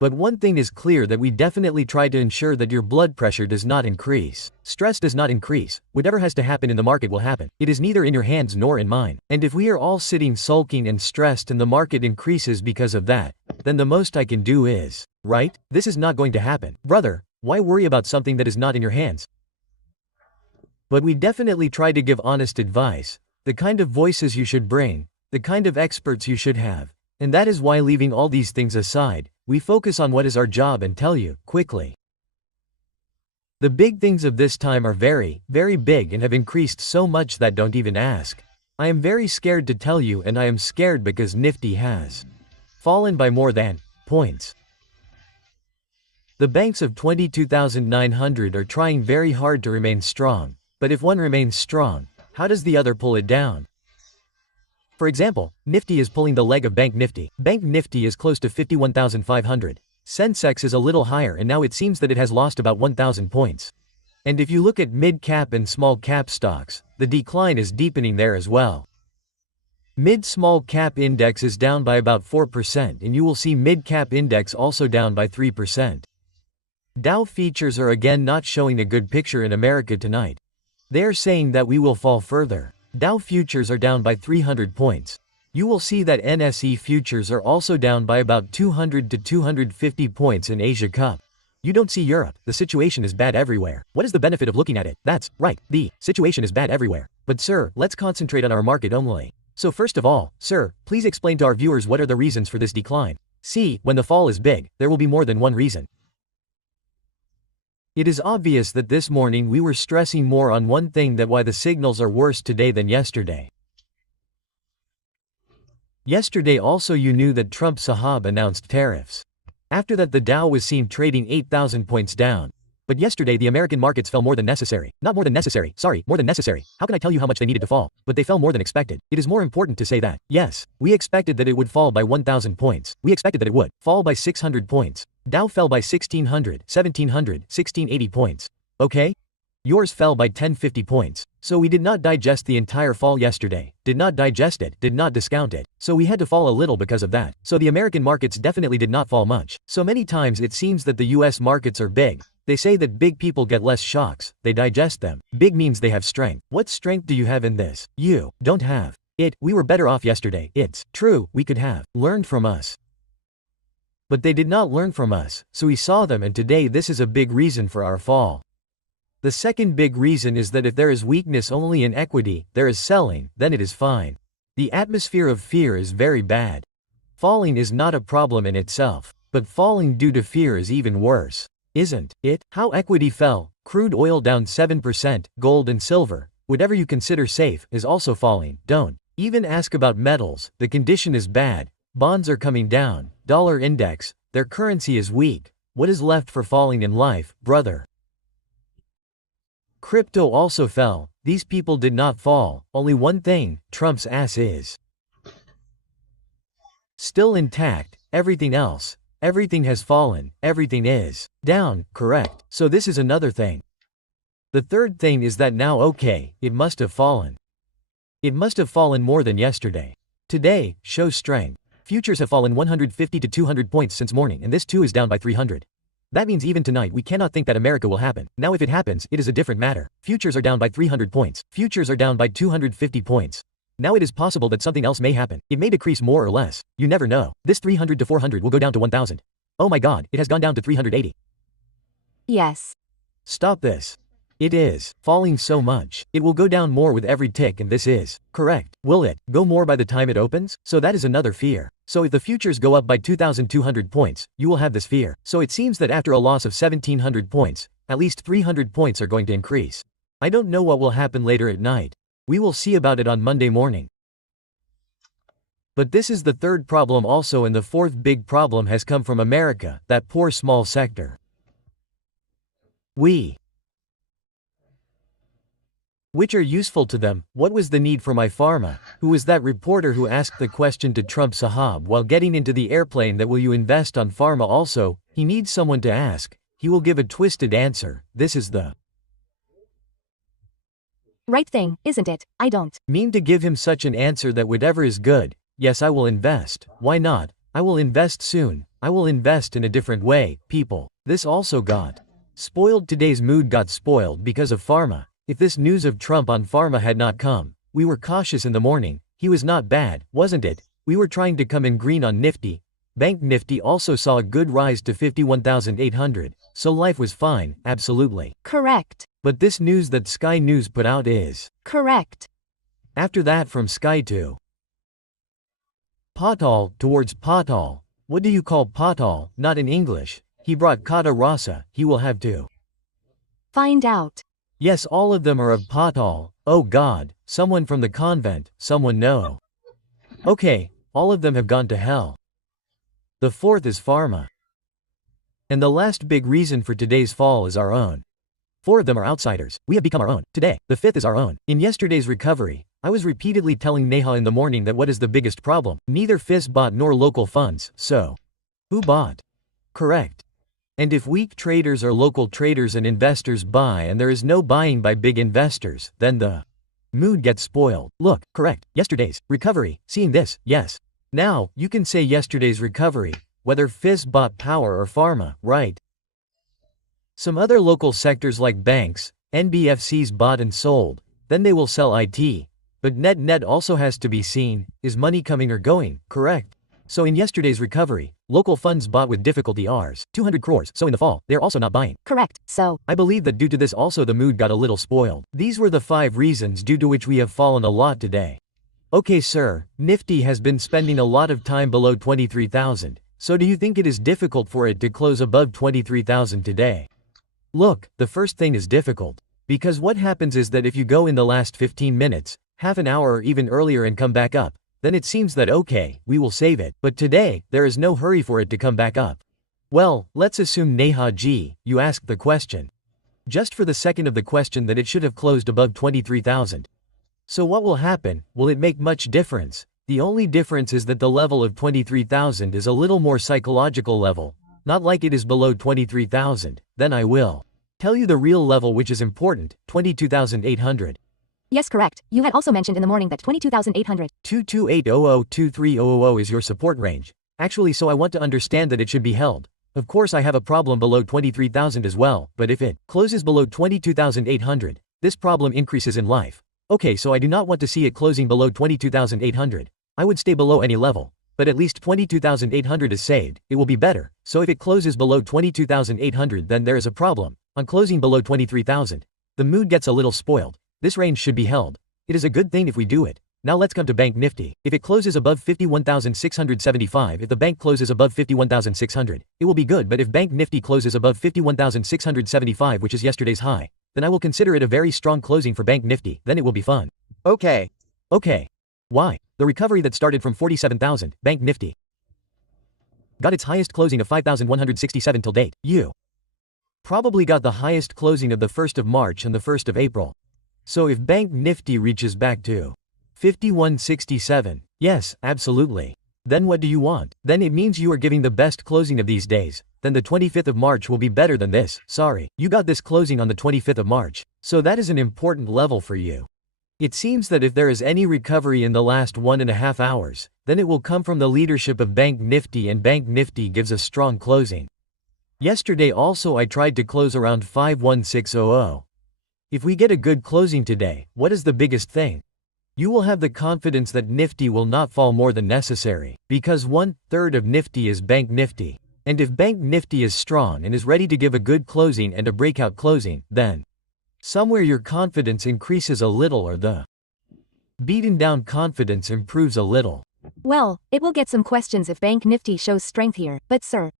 But one thing is clear, that we definitely try to ensure that your blood pressure does not increase. Stress does not increase. Whatever has to happen in the market will happen. It is neither in your hands nor in mine. And if we are all sitting sulking and stressed and the market increases because of that, then the most I can do is, right? This is not going to happen. Brother, why worry about something that is not in your hands? But we definitely try to give honest advice, the kind of voices you should bring, the kind of experts you should have. And that is why, leaving all these things aside, we focus on what is our job and tell you, quickly. The big things of this time are very, very big and have increased so much that don't even ask. I am very scared to tell you, and I am scared because Nifty has fallen by more than points. The banks of 22,900 are trying very hard to remain strong, but if one remains strong, how does the other pull it down? For example, Nifty is pulling the leg of Bank Nifty. Bank Nifty is close to 51,500. SENSEX is a little higher, and now it seems that it has lost about 1,000 points. And if you look at mid-cap and small-cap stocks, the decline is deepening there as well. Mid-small cap index is down by about 4%, and you will see mid-cap index also down by 3%. Dow futures are again not showing a good picture in America tonight. They are saying that we will fall further. Dow futures are down by 300 points. You will see that NSE futures are also down by about 200 to 250 points in Asia Cup. You don't see Europe. The situation is bad everywhere. What is the benefit of looking at it? That's right, the situation is bad everywhere. But sir, let's concentrate on our market only. So first of all, sir, please explain to our viewers what are the reasons for this decline. See, when the fall is big, there will be more than one reason. It is obvious that this morning we were stressing more on one thing, that why the signals are worse today than yesterday. Yesterday also you knew that Trump Sahab announced tariffs. After that the Dow was seen trading 8,000 points down. But yesterday the American markets fell more than necessary. Not more than necessary, sorry, more than necessary. How can I tell you how much they needed to fall? But they fell more than expected. It is more important to say that, yes, we expected that it would fall by 1,000 points. We expected that it would fall by 600 points. Dow fell by 1,600, 1,700, 1,680 points. Okay? Yours fell by 1,050 points. So we did not digest the entire fall yesterday. Did not digest it, did not discount it. So we had to fall a little because of that. So the American markets definitely did not fall much. So many times it seems that the US markets are big. They say that big people get less shocks, they digest them. Big means they have strength. What strength do you have in this? You don't have it. We were better off yesterday. It's true, we could have learned from us. But they did not learn from us, so we saw them, and today this is a big reason for our fall. The second big reason is that if there is weakness only in equity, there is selling, then it is fine. The atmosphere of fear is very bad. Falling is not a problem in itself, but falling due to fear is even worse. Isn't it? How equity fell, crude oil down 7%, gold and silver, whatever you consider safe, is also falling. Don't even ask about metals, the condition is bad, bonds are coming down, dollar index, their currency is weak. What is left for falling in life, brother? Crypto also fell. These people did not fall. Only one thing, Trump's ass is still intact. Everything else, everything has fallen, everything is down, correct? So this is another thing. The third thing is that now okay, it must have fallen. It must have fallen more than yesterday. Today, shows strength. Futures have fallen 150 to 200 points since morning, and this too is down by 300. That means even tonight we cannot think that America will happen. Now if it happens, it is a different matter. Futures are down by 300 points. Futures are down by 250 points. Now it is possible that something else may happen. It may decrease more or less. You never know. This 300 to 400 will go down to 1,000. Oh my god, it has gone down to 380. Yes. Stop this. It is falling so much. It will go down more with every tick, and this is correct. Will it go more by the time it opens? So that is another fear. So if the futures go up by 2,200 points, you will have this fear. So it seems that after a loss of 1,700 points, at least 300 points are going to increase. I don't know what will happen later at night. We will see about it on Monday morning. But this is the third problem also, and the fourth big problem has come from America, that poor small sector. Which are useful to them. What was the need for my pharma? Who was that reporter who asked the question to Trump Sahab while getting into the airplane, that will you invest on pharma also? He needs someone to ask. He will give a twisted answer. This is the right thing, isn't it? I don't mean to give him such an answer that whatever is good, yes, I will invest. Why not? I will invest soon. I will invest in a different way, people. This also got spoiled. Today's mood got spoiled because of pharma. If this news of Trump on pharma had not come, we were cautious in the morning. He was not bad, wasn't it? We were trying to come in green on Nifty. Bank Nifty also saw a good rise to 51,800, so life was fine, absolutely. Correct. But this news that Sky News put out is Correct. after that from Sky to Patal, towards Patal. What do you call Patal? Not in English. He brought Kata Rasa, he will have to Find out. Yes, all of them are of Patal. Oh God, someone from the convent, someone no. Okay, all of them have gone to hell. The fourth is pharma. And the last big reason for today's fall is our own. Four of them are outsiders. We have become our own. Today, the fifth is our own. In yesterday's recovery, I was repeatedly telling Neha in the morning that what is the biggest problem? Neither FIS bought nor local funds, so who bought? Correct. And if weak traders or local traders and investors buy and there is no buying by big investors, then the mood gets spoiled. Look, correct, yesterday's recovery, seeing this, yes. Now, you can say yesterday's recovery, whether FIS bought power or pharma, right? Some other local sectors like banks, NBFCs bought and sold, then they will sell IT. But net also has to be seen, is money coming or going, correct? So in yesterday's recovery, local funds bought with difficulty Rs. 200 crores, so in the fall, they're also not buying. Correct, so I believe that due to this also the mood got a little spoiled. These were the 5 reasons due to which we have fallen a lot today. Okay sir, Nifty has been spending a lot of time below 23,000, so do you think it is difficult for it to close above 23,000 today? Look, the first thing is difficult. Because what happens is that if you go in the last 15 minutes, half an hour or even earlier and come back up, then it seems that okay, we will save it. But today, there is no hurry for it to come back up. Well, let's assume Neha Ji, you asked the question. Just for the second of the question that it should have closed above 23,000. So what will happen? Will it make much difference? The only difference is that the level of 23,000 is a little more psychological level, not like it is below 23,000, then I will tell you the real level which is important, 22,800. yes, correct. You had also mentioned in the morning that 22,800. 22800-23000 is your support range. Actually, so I want to understand that it should be held. Of course I have a problem below 23,000 as well, but if it closes below 22,800, this problem increases in life. Okay, so I do not want to see it closing below 22,800. I would stay below any level, but at least 22,800 is saved, it will be better. So if it closes below 22,800 then there is a problem. On closing below 23,000, the mood gets a little spoiled. This range should be held. It is a good thing if we do it. Now let's come to Bank Nifty. If it closes above 51,675, if the bank closes above 51,600, it will be good, but if Bank Nifty closes above 51,675, which is yesterday's high, then I will consider it a very strong closing for Bank Nifty, then it will be fun. Okay. Why? The recovery that started from 47,000, Bank Nifty got its highest closing of 5,167 till date. You probably got the highest closing of the 1st of March and the 1st of April. So if Bank Nifty reaches back to 5167, yes, absolutely. Then what do you want? Then it means you are giving the best closing of these days. Then the 25th of March will be better than this. Sorry, you got this closing on the 25th of March. So that is an important level for you. It seems that if there is any recovery in the last 1.5 hours, then it will come from the leadership of Bank Nifty, and Bank Nifty gives a strong closing. Yesterday also I tried to close around 51600. If we get a good closing today, what is the biggest thing? You will have the confidence that Nifty will not fall more than necessary, because 1/3 of Nifty is Bank Nifty. And if Bank Nifty is strong and is ready to give a good closing and a breakout closing, then somewhere your confidence increases a little, or the beaten down confidence improves a little. Well, it will get some questions if Bank Nifty shows strength here, but sir,